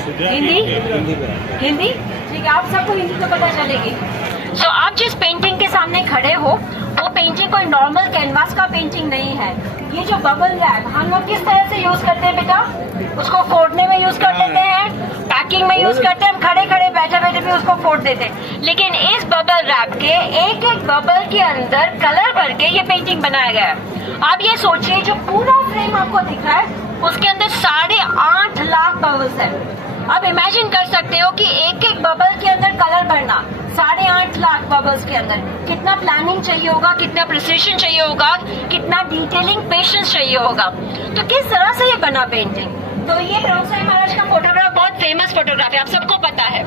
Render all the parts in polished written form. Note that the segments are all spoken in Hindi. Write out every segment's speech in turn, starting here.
हिंदी हिंदी ठीक है, आप सबको हिंदी तो पता चलेगी। तो आप जिस पेंटिंग के सामने खड़े हो वो पेंटिंग कोई नॉर्मल कैनवास का पेंटिंग नहीं है। ये जो बबल रैप हम लोग किस तरह से यूज करते हैं बेटा, उसको फोड़ने में यूज कर देते हैं, पैकिंग में यूज करते हैं, हम खड़े खड़े बैठे बैठे भी उसको फोड़ देते हैं। लेकिन इस बबल रैप के एक एक बबल के अंदर कलर भर के ये पेंटिंग बनाया गया है। आप ये सोचिए जो पूरा फ्रेम आपको दिख रहा है उसके अंदर 8.5 लाख बबल्स है। आप इमेजिन कर सकते हो कि एक एक बबल के अंदर कलर भरना 8.5 लाख बबल्स के अंदर कितना प्लानिंग चाहिए होगा, कितना प्रिसिशन चाहिए होगा, कितना डिटेलिंग पेशेंस चाहिए होगा। तो किस तरह से ये बना पेंटिंग। तो ये प्रभु साई महाराज का फोटोग्राफ बहुत फेमस फोटोग्राफ है, आप सबको पता है।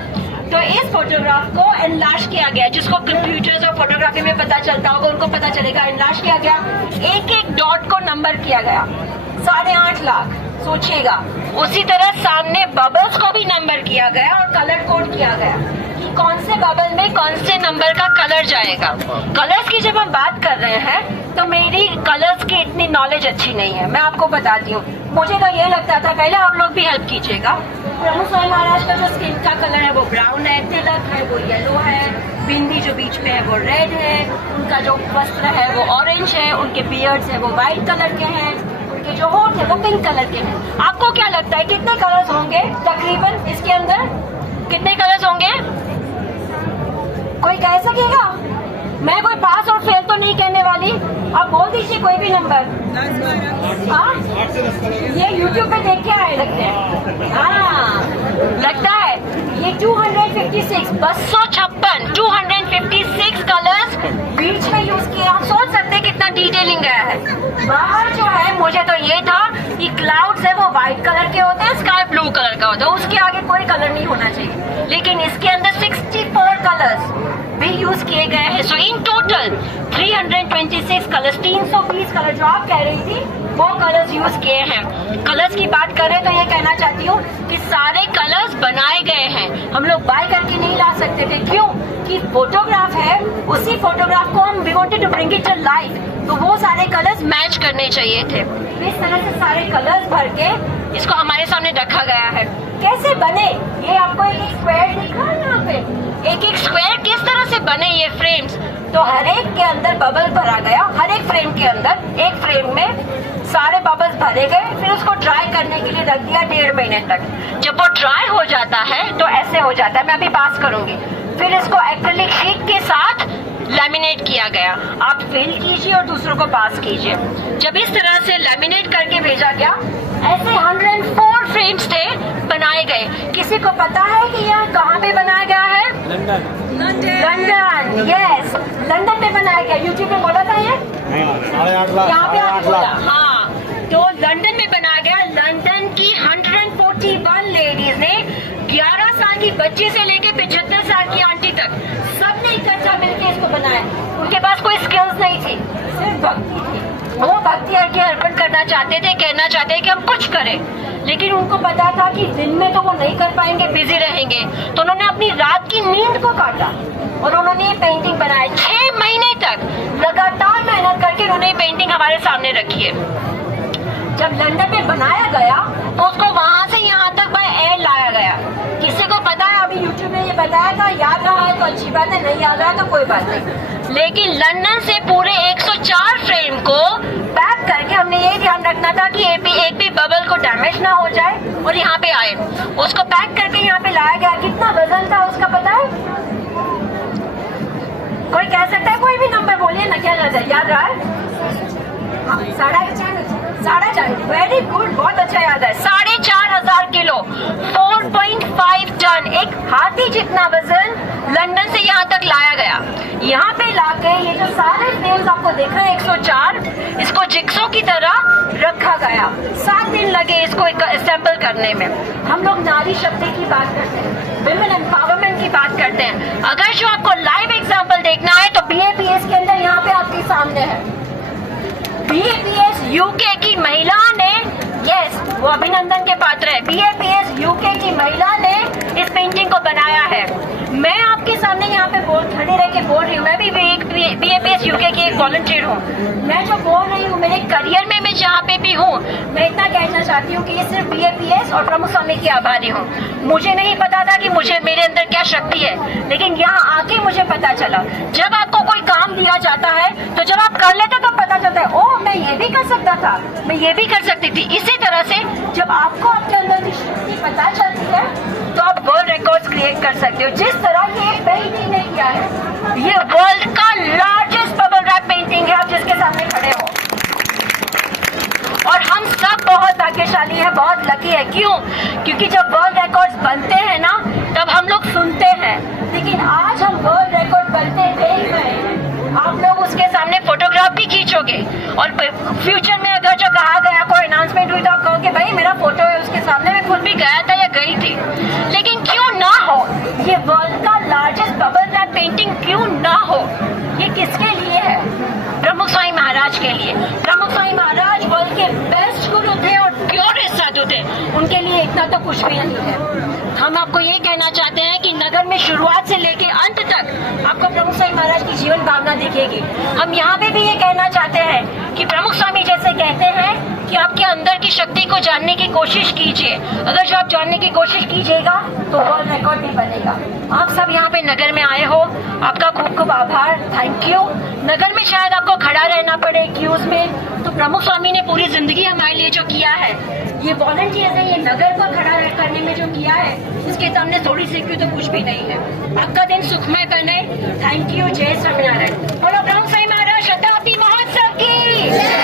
तो इस फोटोग्राफ को एनलार्ज किया गया, जिसको कंप्यूटर्स और फोटोग्राफी में पता चलता होगा उनको पता चलेगा। एनलार्ज किया गया, एक एक डॉट को नंबर किया गया, 8.5 लाख सोचिएगा। उसी तरह सामने बबल्स को भी नंबर किया गया और कलर कोड किया गया कि कौन से बबल में कौन से नंबर का कलर जाएगा। कलर्स की जब हम बात कर रहे हैं तो मेरी कलर्स की इतनी नॉलेज अच्छी नहीं है, मैं आपको बताती हूँ। मुझे तो ये लगता था, पहले आप लोग भी हेल्प कीजिएगा। प्रभु स्वामी महाराज का जो स्किन का कलर है वो ब्राउन है, तिलक है वो येलो है, बिंदी जो बीच में है वो रेड है, उनका जो वस्त्र है वो ऑरेंज है, उनके बियर्ड्स है वो व्हाइट कलर के हैं, उनके जो होठ है वो पिंक कलर के हैं। आपको क्या लगता है कितने कलर्स होंगे तकरीबन इसके अंदर, कितने कलर्स होंगे? कोई कह सकेगा? मैं कोई पास और फेल तो नहीं कहने वाली, आप बोल दीजिए कोई भी नंबर। हाँ, ये YouTube पे देख के आए लगते हैं। हाँ, लगता है ये 256 256 कलर्स बीच में यूज किए। आप सोच सकते हैं कितना डिटेलिंग गया है। बाहर जो है मुझे तो ये था कि क्लाउड्स है वो व्हाइट कलर के होते हैं, स्काई ब्लू कलर का होता है, उसके आगे कोई कलर नहीं होना चाहिए। लेकिन इसके अंदर 64 कलर्स भी यूज किए गए हैं। सो इन टोटल 326 कलर्स, 320 कलर जो आप कह रही थी वो कलर्स यूज किए हैं। कलर्स की बात करें तो ये कहना चाहती हूँ कि सारे कलर्स बनाए गए हैं, हम लोग बाय करके नहीं ला सकते थे। क्यों? कि फोटोग्राफ है, उसी फोटोग्राफ को हम we wanted to bring it to life, तो वो सारे कलर्स मैच करने चाहिए थे। इस तरह से सारे कलर्स भर के इसको हमारे सामने रखा गया है। कैसे बने? ये आपको एक स्क्वायर दिख रहा है यहाँ पे, एक एक स्क्वायर किस तरह से बने ये फ्रेम्स। तो हर एक के अंदर बबल भरा गया, हर एक फ्रेम के अंदर एक फ्रेम में सारे बबल्स भरे गए, फिर उसको ड्राई करने के लिए रख दिया 1.5 महीने तक। जब वो ड्राई हो जाता है तो ऐसे हो जाता है, मैं अभी पास करूंगी। फिर इसको एक्रिलिक शीट के साथ लैमिनेट किया गया। आप फिल कीजिए और दूसरों को पास कीजिए। जब इस तरह से लैमिनेट करके भेजा गया, ऐसे 104 फ्रेम्स थे बनाए गए। किसी को पता है कि यह कहाँ पे बनाया गया है? लंदन, यस, लंदन में बनाया गया। यूट्यूब में बोला था ये, यहाँ पे आपने बोला। हाँ, तो लंदन में बनाया गया। लंदन की 141 लेडीज ने 11 साल की बच्ची से लेके 75 साल की आंटी तक सबने इकट्ठा मिलकर इसको बनाया। उनके पास कोई स्किल्स नहीं थी, सिर्फ भक्ति थी। वो भक्ति अर्पण करना चाहते थे, कहना चाहते कि हम कुछ करें, लेकिन उनको पता था कि दिन में तो वो नहीं कर पाएंगे, बिजी रहेंगे। तो उन्होंने अपनी रात की नींद को काटा और उन्होंने ये पेंटिंग बनाई। 6 महीने तक लगातार मेहनत करके उन्होंने ये पेंटिंग हमारे सामने रखी है। जब लंदन में बनाया गया तो उसको वहां से यहाँ तक बाय एयर लाया गया। किसी को पता है? अभी यूट्यूब में ये बताया था, याद रहा है तो अच्छी बात है, नहीं याद रहा तो कोई बात नहीं। लेकिन लंदन से पूरे 104 फ्रेम को पैक करके हमने ये ध्यान रखना था कि एक भी बबल को डैमेज ना हो जाए और यहाँ पे आए। उसको पैक करके यहाँ पे लाया गया। कितना वजन था उसका पता है? कोई कह सकता है? कोई भी नंबर बोलिए ना, क्या याद रहा है? 4.5, वेरी गुड, बहुत अच्छा याद है। 4,500 किलो, 4.5 टन, एक हाथी जितना वजन लंदन से यहाँ तक लाया गया। यहाँ पे लाके ये जो सारे फ्रेम्स आपको दिख रहे हैं 104, इसको जिक्सो की तरह रखा गया। 7 दिन लगे इसको असेंबल करने में। हम लोग नारी शक्ति की बात करते हैं, विमेन एम्पावरमेंट की बात करते हैं। अगर जो आपको लाइव एग्जाम्पल देखना है तो BAPS के अंदर यहाँ पे आपके सामने है। BAPS UK की महिला ने, यस, वो अभिनंदन के पात्र है। BAPS UK की महिला ने इस पेंटिंग को बनाया है। मैं आपके सामने यहाँ पे खड़े रह के बोल रही हूँ, मैं भी BAPS UK की एक वॉलंटियर हूँ। मैं जो बोल रही हूँ मेरे करियर में मैं जहाँ पे भी हूँ, मैं इतना कहना चाहती हूँ कि ये सिर्फ BAPS और प्रमुख स्वामी की आभारी हूँ। मुझे नहीं पता था कि मुझे मेरे अंदर क्या शक्ति है, लेकिन यहाँ आके मुझे पता चला। जब आपको कोई काम दिया जाता है तो जब आप कर लेते तो पता चलता है, ओह मैं ये भी कर सकता था, मैं ये भी कर सकती थी। इसी तरह से जब आपको आपके अंदर की शक्ति पता चलती है तो आप वर्ल्ड रिकॉर्ड्स क्रिएट कर सकते हो। जिस तरह ये पेंटिंग ने किया है, ये वर्ल्ड का लार्जेस्ट बबल रैप पेंटिंग है, आप जिसके सामने खड़े हो। और हम सब बहुत भाग्यशाली हैं, बहुत लकी है। क्यों? क्योंकि जब वर्ल्ड रिकॉर्ड्स बनते हैं ना, तब हम लोग सुनते हैं, लेकिन आज हम वर्ल्ड रिकॉर्ड बनते देख रहे हैं। आप लोग उसके सामने फोटोग्राफ भी खींचोगे और फ्यूचर में अगर जो कहा गया कोई अनाउंसमेंट हुई तो आप कहोगे भाई मेरा फोटो है उसके सामने, मैं खुद भी गया था या गई थी। लेकिन क्यों ना हो, ये वर्ल्ड का लार्जेस्ट बबल रैप पेंटिंग क्यों ना हो? ये किसके लिए है? प्रमुख स्वामी महाराज के लिए। प्रमुख स्वामी महाराज वर्ल्ड के बेस्ट गुरु थे और प्योरेस्ट साधु थे, उनके लिए इतना तो कुछ भी नहीं है। हम आपको ये कहना चाहते हैं कि नगर में शुरुआत से लेके अंत तक आपको प्रमुख स्वामी महाराज की जीवन भावना दिखेगी। हम यहाँ पे भी ये कहना चाहते हैं कि प्रमुख स्वामी जैसे कहते हैं कि आपके अंदर की शक्ति को जानने की कोशिश कीजिए। अगर जो आप जानने की कोशिश कीजिएगा तो वर्ल्ड रिकॉर्ड भी बनेगा। आप सब यहाँ पे नगर में आए हो, आपका खूब खूब आभार, थैंक यू। नगर में शायद आपको खड़ा रहना पड़े क्यूज में, तो प्रमुख स्वामी ने पूरी जिंदगी हमारे लिए जो किया है, ये वॉलंटियर्स है, ये नगर को खड़ा करने में जो किया है, उसके सामने थोड़ी सी क्यों तो कुछ भी नहीं है। आपका दिन सुखमय बने। Thank you. जय स्वामीनारायण। बोलो प्रमुख स्वामी महाराज शताब्दी महोत्सव की।